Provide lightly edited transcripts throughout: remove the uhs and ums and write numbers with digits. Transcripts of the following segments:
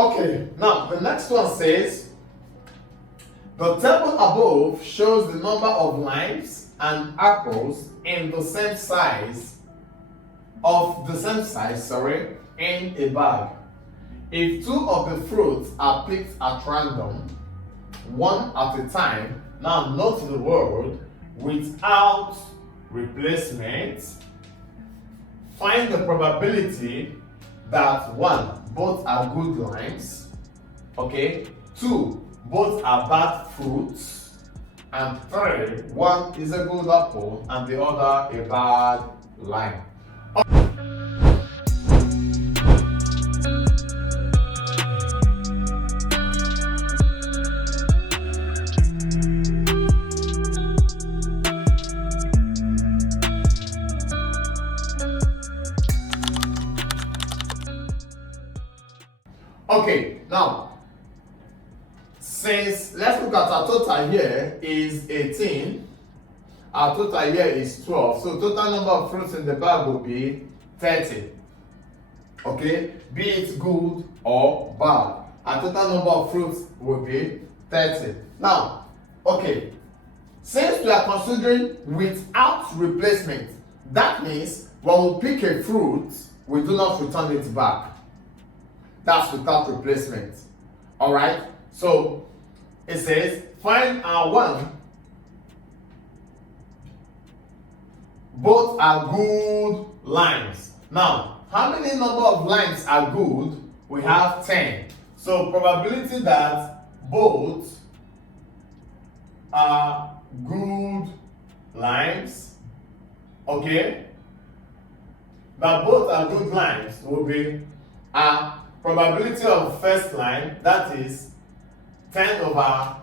Okay, now the next one says, the table above shows the number of limes and apples in the same size, in a bag. If two of the fruits are picked at random, one at a time, now note the word without replacement, find the probability that 1, both are good limes, okay, 2, both are bad fruits, and 3, one is a good apple and the other a bad lime. Okay, now, since let's look at our total here is 18, our total here is 12, so total number of fruits in the bag will be 30. Okay, be it good or bad, our total number of fruits will be 30. Now, okay, since we are considering without replacement, that means when we pick a fruit, we do not return it back. That's without replacement. Alright? So it says find R1. Both are good lines. Now, how many number of lines are good? We have 10. So probability that both are good lines, okay? That both are good lines will be probability of first line, that is 10 over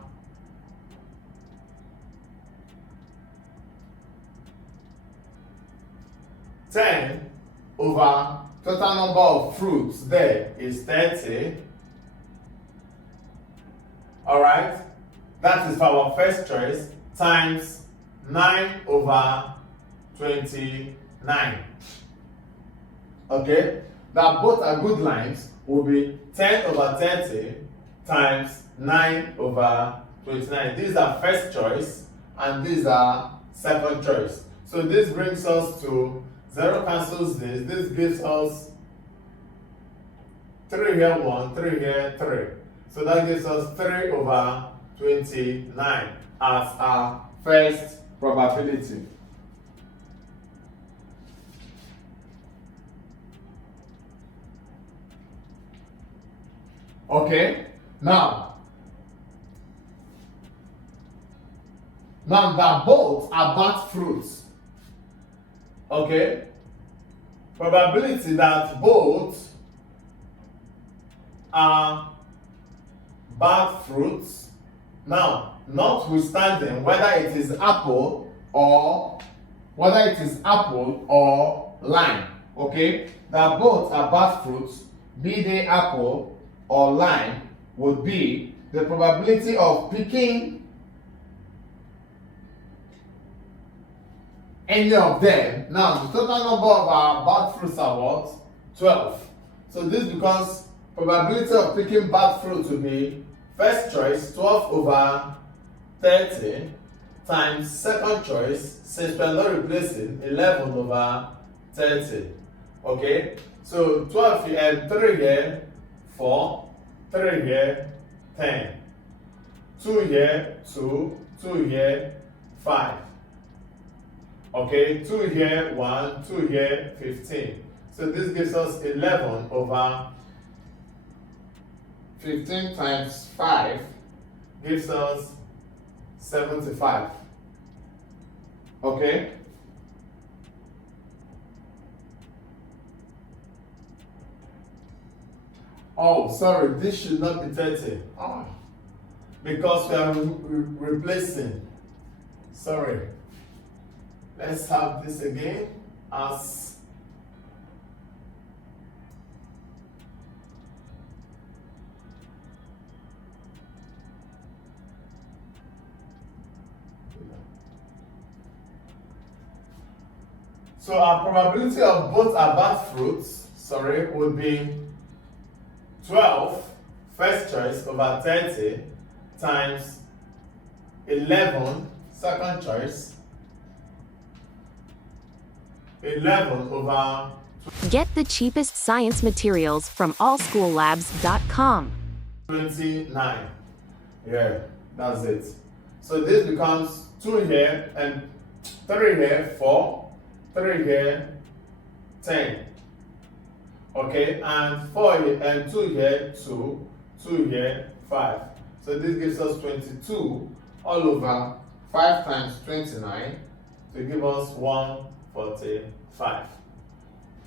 10 over total number of fruits there is 30. Alright, that is for our first choice, times 9 over 29. Okay, that both are good lines will be 10 over 30 times 9 over 29. These are first choice and these are second choice. So this brings us to 0 cancels this. This gives us 3 here 1, 3 here 3. So that gives us 3 over 29 as our first probability. Okay, now that both are bad fruits, okay, probability that both are bad fruits, now notwithstanding whether it is apple or lime, okay, that both are bad fruits, be they apple or lime, would be the probability of picking any of them. Now, the total number of our bad fruits are what? 12. So this becomes probability of picking bad fruits will be first choice 12 over 30 times second choice, since we are not replacing, 11 over 30. Okay, so 12 here and 3 here 4, 3 here 10, 2 here 2, 2 here 5. Okay, 2 here 1, 2 here 15. So this gives us 11 over 15 times 5 gives us 75. Okay? Oh, sorry, this should not be 30. Oh, because we are replacing. Sorry. Let's have this again as so our probability of both are bad fruits, would be 12 first choice over 30 times 11 second choice, 11 over Get the cheapest science materials from allschoollabs.com. 29. Yeah, that's it. So this becomes 2 here and 3 here, 4, 3 here, 10. Okay, and 4 here and 2 here, 2, 2 here, 5. So this gives us 22 all over 5 times 29 to give us 145.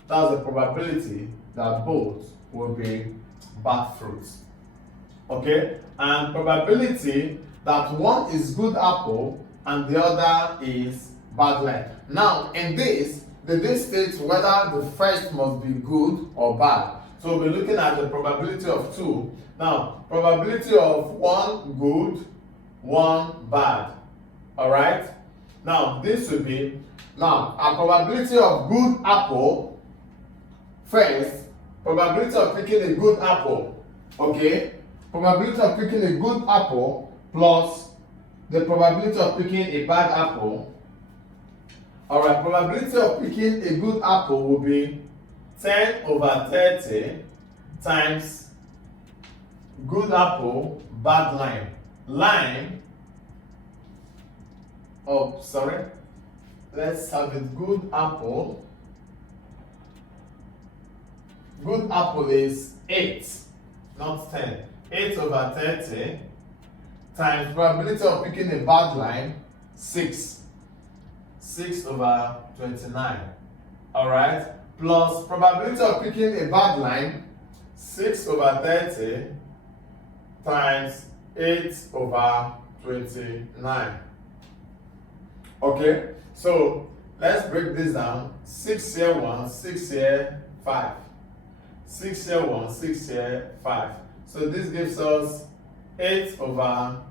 That's the probability that both will be bad fruits. Okay, and probability that one is good apple and the other is bad lime. Now, in this, this states whether the first must be good or bad. So we'll be looking at the probability of 2. Now, probability of 1 good, 1 bad. Alright? Now, this will be, now, a probability of good apple. First, probability of picking a good apple, okay? Probability of picking a good apple plus the probability of picking a bad apple. Alright, probability of picking a good apple will be 10 over 30 times good apple, bad lime. Lime, oh, sorry. Let's have it good apple. Good apple is 8, not 10. 8 over 30 times probability of picking a bad line, 6. 6 over 29. Alright? Plus probability of picking a bad line, 6 over 30 times 8 over 29. Okay? So let's break this down. 6 here 1, 6 here 5. 6 here 1, 6 here 5. So this gives us 8 over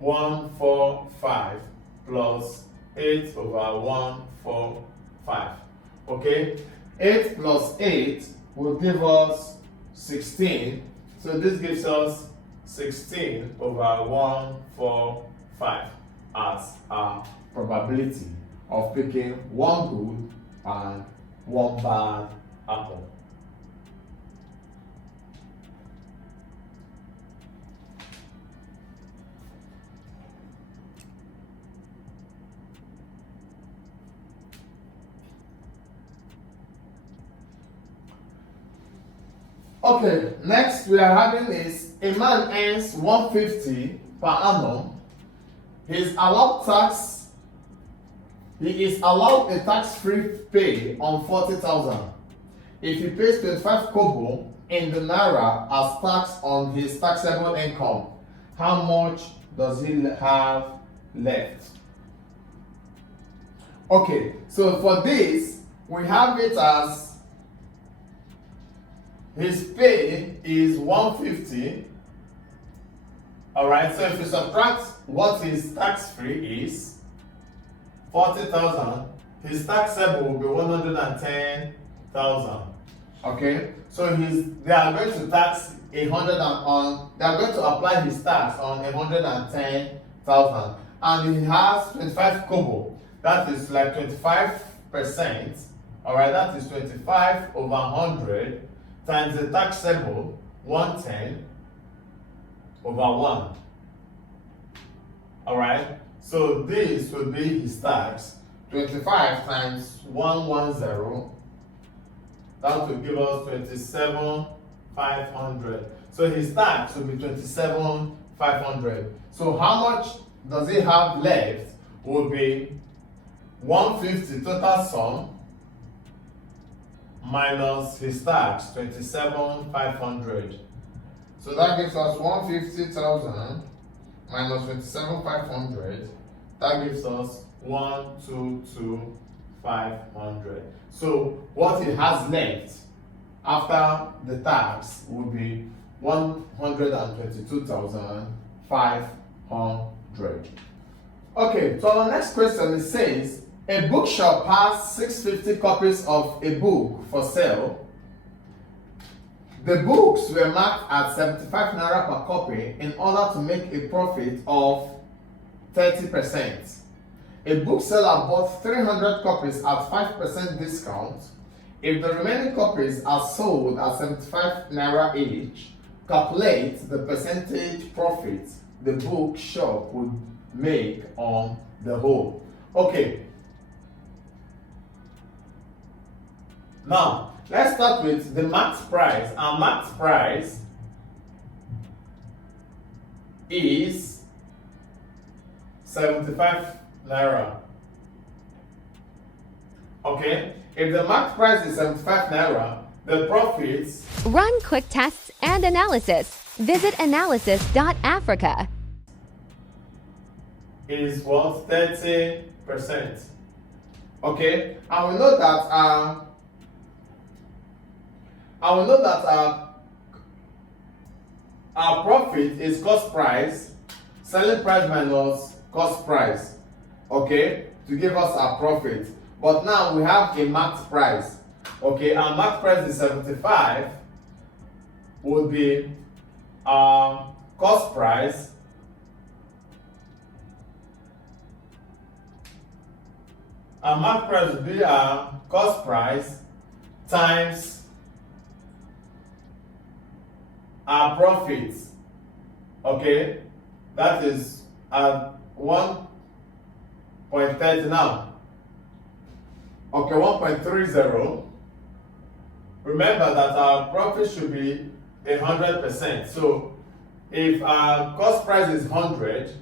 145 plus 8 over 145. Okay? 8 plus 8 will give us 16. So this gives us 16 over 145 as our probability of picking one good and one bad apple. Okay, next we are having is a man earns 150 per annum. He is allowed a tax-free pay on 40,000. If he pays 25 kobo in the naira as tax on his taxable income, how much does he have left? Okay, so for this, we have it as his pay is 150. Alright, so if you subtract what his tax-free is, 40,000, his taxable will be 110,000. Okay, so they are going to tax 100 on. They are going to apply his tax on 110,000, and he has 25 kobo. That is like 25%. Alright, that is 25 over 100 times the taxable 110 over 1. Alright, so this will be his tax. 25 times 110, that will give us 27,500. So his tax will be 27,500. So how much does he have left? Will be 150 total sum minus his tax, 27,500. So that gives us 150,000 minus 27,500. That gives us 122,500. So what he has left after the tax will be 122,500. Okay, so our next question, it says, a bookshop has 650 copies of a book for sale. The books were marked at 75 naira per copy in order to make a profit of 30%. A bookseller bought 300 copies at 5% discount. If the remaining copies are sold at 75 naira each, calculate the percentage profit the bookshop would make on the whole. Okay. Now, let's start with the max price. Our max price is 75 naira. Okay, if the max price is 75 naira, the profits Run quick tests and analysis. Visit analysis.africa. is what? 30%. Okay, and we know that our profit is cost price, selling price minus cost price. Okay, to give us our profit. But now we have a max price. Okay, our max price is 75, would be our cost price our max price would be our cost price times our profits. Okay, that is at 1.30 now. Okay, 1.30. Remember that our profit should be 100%. So if our cost price is 100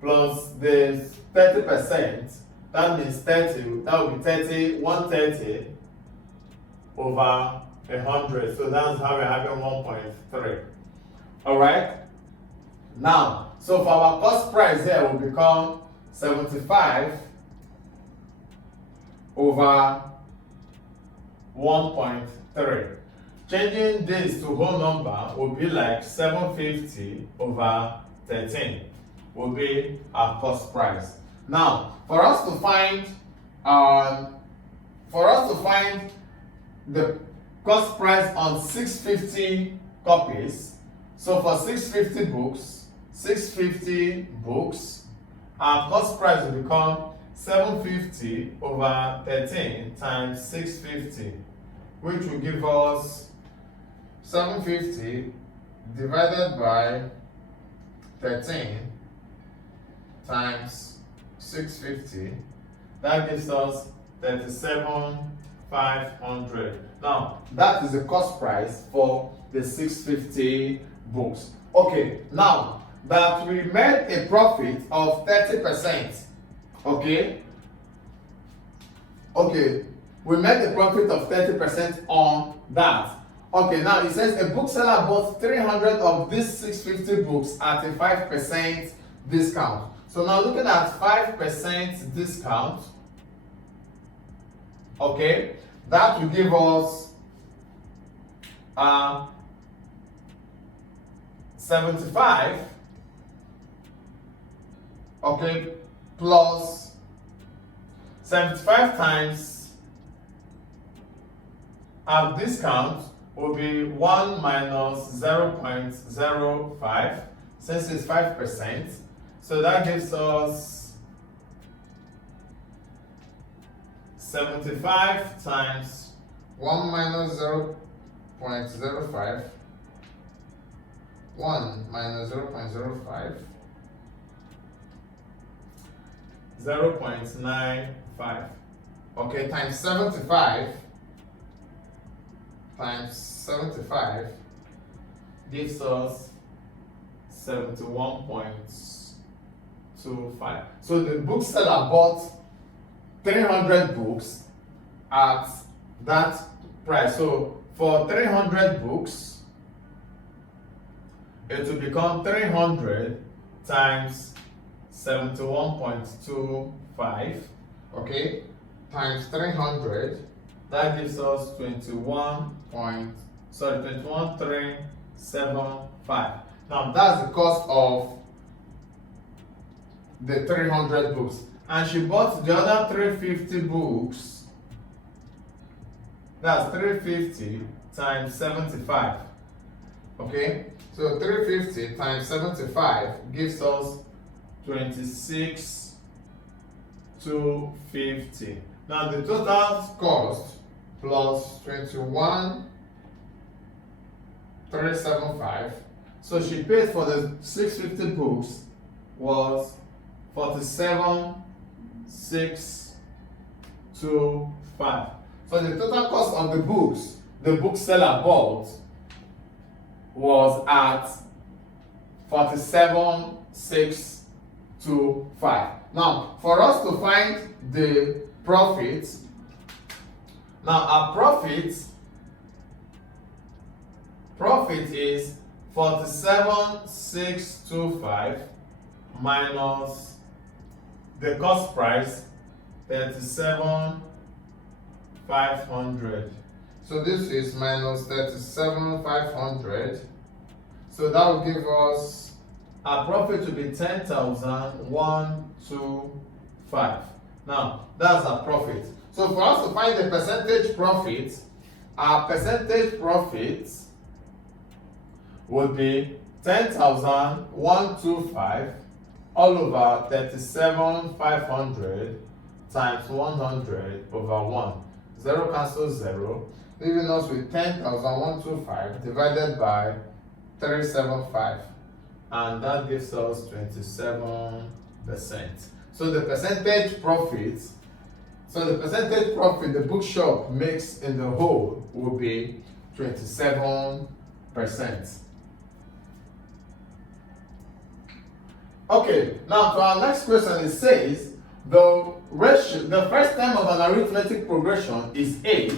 plus the 30%, that means 30. That would be 130 over 100. So that's how we're having 1.3. All right. Now, so for our cost price here will become 75 over 1.3. Changing this to whole number will be like 750 over 13 will be our cost price. Now, for us to find the cost price on 650 copies, so for 650 books, our cost price will become 750 over 13 times 650, which will give us 750 divided by 13 times 650. That gives us 37,500. Now, that is the cost price for the 650 books. Okay, now that we made a profit of 30%, okay, we made a profit of 30% on that. Okay, now it says a bookseller bought 300 of these 650 books at a 5% discount. So now looking at 5% discount, okay, that will give us 75, okay, plus 75 times our discount will be 1 minus 0.05, since it's 5%. So that gives us 75 times 1 minus 0.05, 1 minus 0.05, 0.95. Okay, times 75 gives us 71.25. So the bookseller bought 300 books at that price. So for 300 books, it will become 300 times 71.25, okay, times 300. That gives us 21.375. Now that's the cost of the 300 books. And she bought the other 350 books. That's 350 times 75. Okay, so 350 times 75 gives us 26,250. Now the total cost plus 21,375. So she paid for the 650 books was 47,625. So the total cost of the books the bookseller bought was at 47,625. Now, for us to find the profit, now our profit is 47,625 minus the cost price 37,500. So this is minus 37,500. So that will give us our profit to be 10,125. Now that's our profit. So for us to find the percentage profit, our percentage profit would be 10,125 all over 37,500 times 100 over 1. 0 cancels 0, leaving us with 10,125 divided by 375, and that gives us 27%. So the percentage profit, the bookshop makes in the whole will be 27%. Okay, now to our next question, it says the first term of an arithmetic progression is 8.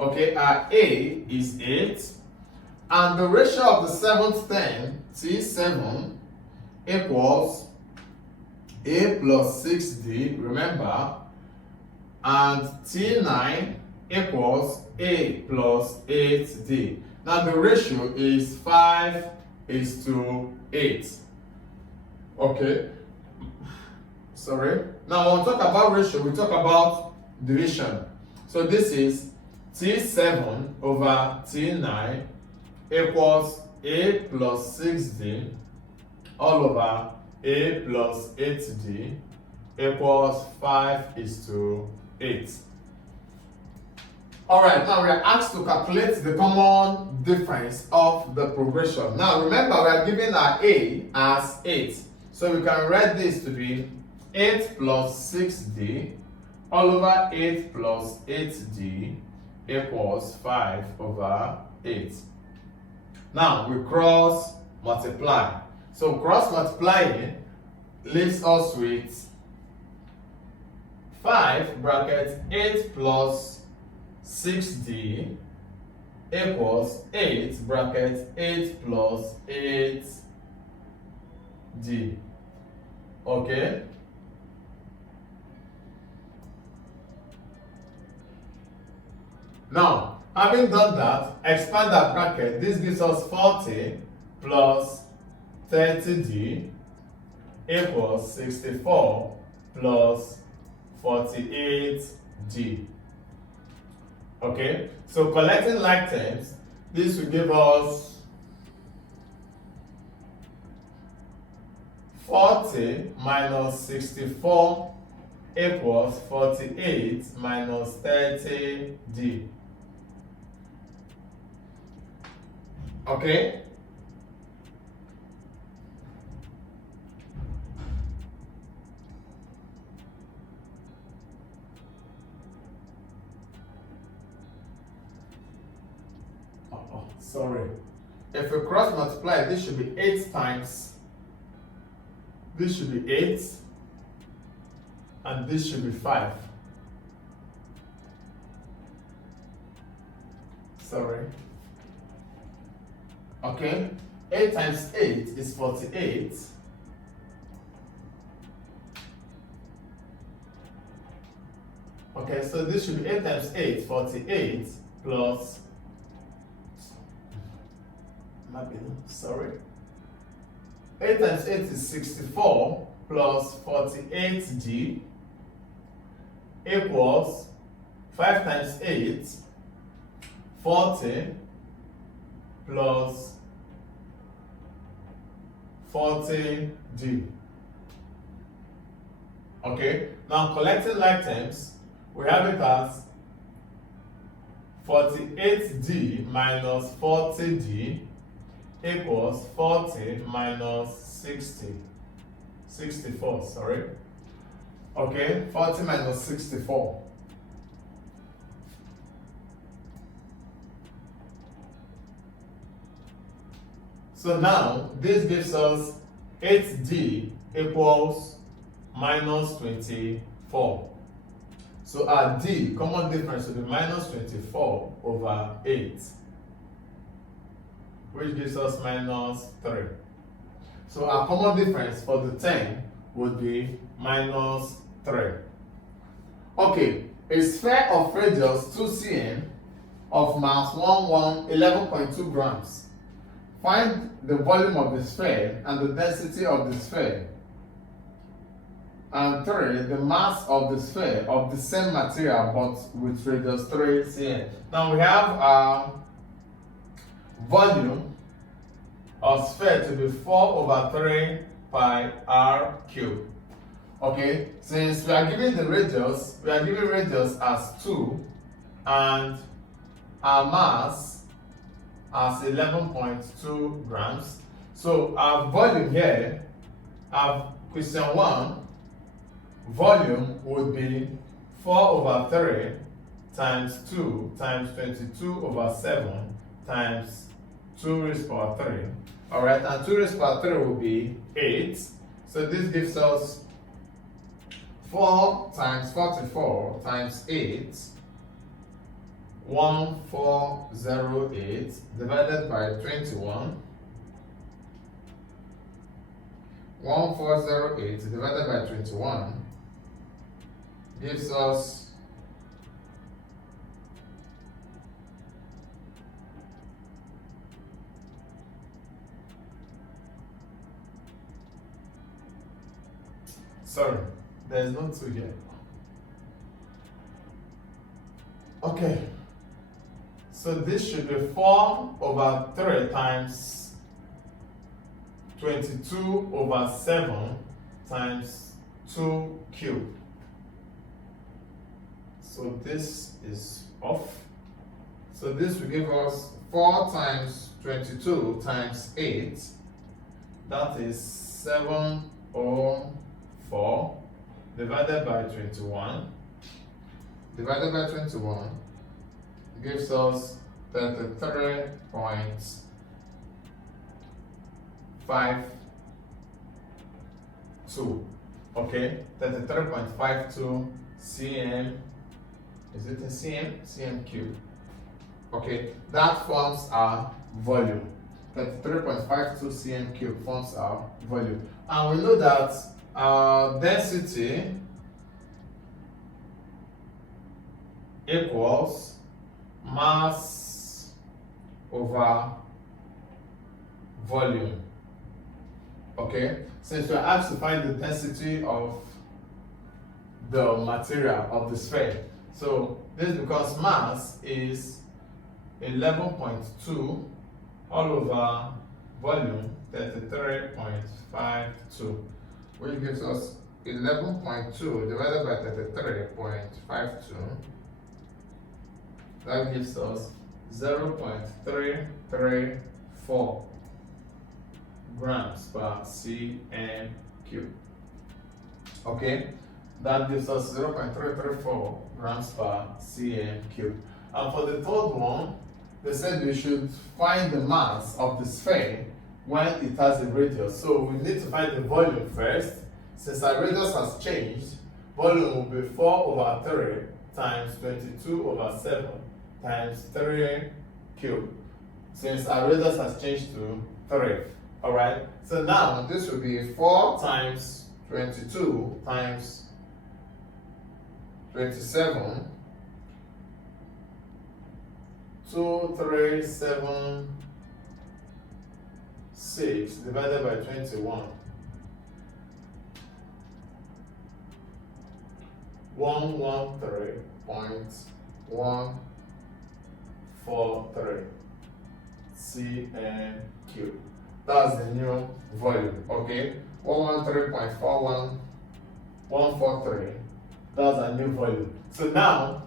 Okay, our A is 8, and the ratio of the seventh term, T7, equals A plus 6D, remember, and T9 equals A plus 8D. Now the ratio is 5:8. Okay, sorry. Now when we talk about ratio, we talk about division. So this is T7 over T9 equals A plus 6D all over A plus 8D equals 5:8. Alright, now we are asked to calculate the common difference of the progression. Now remember, we are given our A as 8. So we can write this to be 8 plus 6D all over 8 plus 8D equals 5/8. Now we cross multiply. So cross multiplying leaves us with 5 bracket 8 plus 6D equals 8 bracket 8 plus 8D. Okay? Now, having done that, expand that bracket. This gives us 40 plus 30D equals 64 plus 48D. Okay, so collecting like terms, this will give us 40 minus 64 equals 48 minus 30D. Okay? Sorry. If we cross multiply, this should be 8 times. This should be 8. And this should be 5. Sorry. Okay. 8 times 8 is 48. Okay, so this should be 8 times 8, 48 plus. Sorry. 8 times 8 is 64 plus 48D equals 5 times 8, 40 plus 40D. Okay, now collecting like terms, we have it as 48D minus 40D equals 40 minus 64, sorry. Okay, 40 minus 64. So now, this gives us 8D equals minus 24. So our D, common difference, will be minus 24 over 8, which gives us minus 3. So our common difference for the 10 would be minus 3. Okay, a sphere of radius 2 cm of mass 11.2 grams. Find the volume of the sphere and the density of the sphere. And 3, the mass of the sphere of the same material but with radius 3 cm. Now we have our volume of sphere to be 4/3 pi r cubed. Okay, since we are given the radius, we are given radius as 2 and our mass as 11.2 grams. So our volume here, our question 1, volume would be 4/3 times 2 times 22/7 times 2 raised to power 3. Alright, and 2 raised to power 3 will be 8. So this gives us 4 times 44 times 8, 1408 divided by 21. 1408 divided by 21 gives us 'Sorry, there's no 2 here. Okay, so this should be 4/3 times 22/7 times 2 cubed. So this is off. So this will give us 4 times 22 times 8. That is 704 divided by 21. Divided by 21 gives us 33.52. Okay, 33.52 cm. Is it a cm? Cm cube. Okay, that forms our volume. 33.52 cm cube forms our volume. And we know that our density equals mass over volume. Okay, since we're asked to find the density of the material of the sphere, so this becomes mass is 11.2 all over volume 33.52, which gives us 11.2 divided by 33.52. That gives us 0.334 grams per cm cube. Okay, that gives us 0.334 grams per cm cube. And for the third one, they said we should find the mass of the sphere when it has a radius. So we need to find the volume first. Since our radius has changed, volume will be 4/3 times 22/7 times 3 cubed. Since our radius has changed to 3. Alright, so now this will be 4 times 22 times 27, 2376 divided by 21. 113.143 cm cube. That's the new volume, okay? 113.41143. That's a new volume. So now,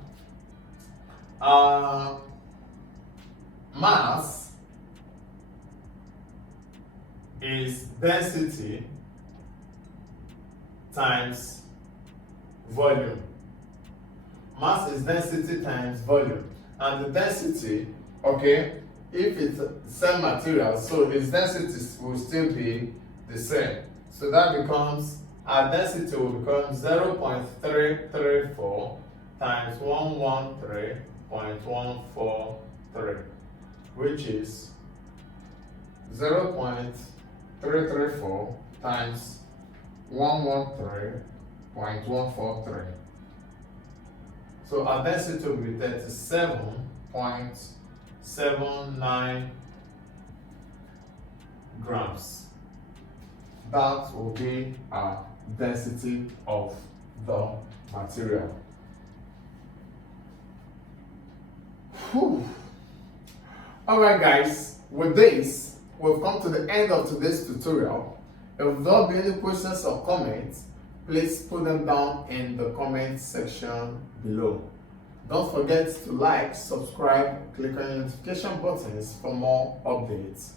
mass is density times volume. Mass is density times volume. And the density, okay, if it's same material, so its density will still be the same. So that becomes, our density will become 0.334 times 113.143, which is 0.334 times 113.143. So our density will be 37.79 grams. That will be our density of the material. Alright guys, with this, we've come to the end of today's tutorial. If there be any questions or comments, please put them down in the comment section below. Don't forget to like, subscribe, click on the notification buttons for more updates.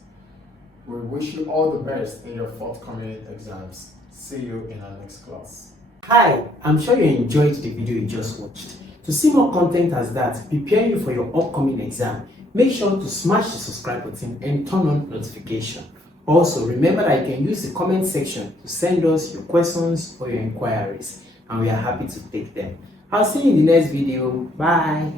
We wish you all the best in your forthcoming exams. See you in our next class. Hi, I'm sure you enjoyed the video you just watched. To see more content as that, preparing you for your upcoming exam, make sure to smash the subscribe button and turn on notification. Also, remember that you can use the comment section to send us your questions or your inquiries, and we are happy to take them. I'll see you in the next video. Bye.